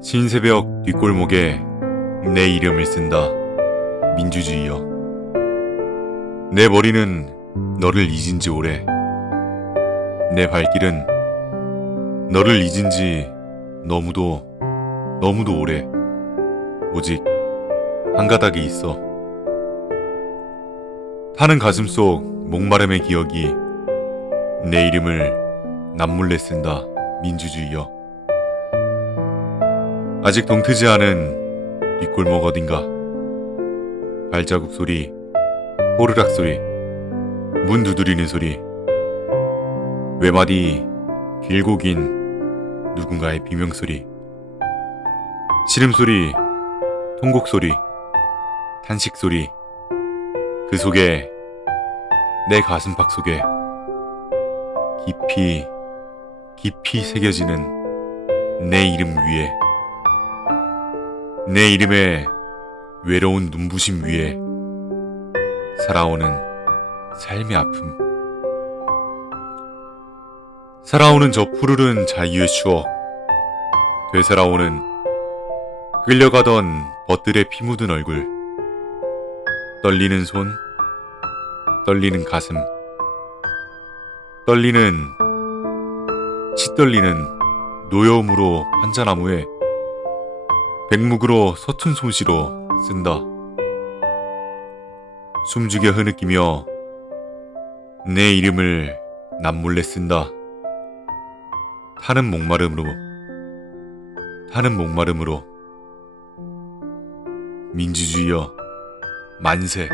신새벽 뒷골목에 내 이름을 쓴다. 민주주의여. 내 머리는 너를 잊은 지 오래. 내 발길은 너를 잊은 지 너무도, 너무도 오래. 오직 한 가닥이 있어. 타는 가슴 속 목마름의 기억이 내 이름을 남몰래 쓴다. 민주주의여. 아직 동트지 않은 뒷골목 어딘가. 발자국 소리, 호르락 소리, 문 두드리는 소리. 외마디 길고 긴 누군가의 비명 소리. 시름 소리, 통곡 소리, 탄식 소리. 그 속에 내 가슴팍 속에 깊이 깊이 새겨지는 내 이름 위에 내 이름의 외로운 눈부심 위에 살아오는 삶의 아픔. 살아오는 저 푸르른 자유의 추억 되살아오는 끌려가던 벗들의 피 묻은 얼굴 떨리는 손 떨리는 가슴 떨리는 치떨리는 노여움으로 환자나무에 백묵으로 서툰 솜씨로 쓴다. 숨죽여 흐느끼며 내 이름을 남몰래 쓴다. 타는 목마름으로 타는 목마름으로 민주주의여 만세.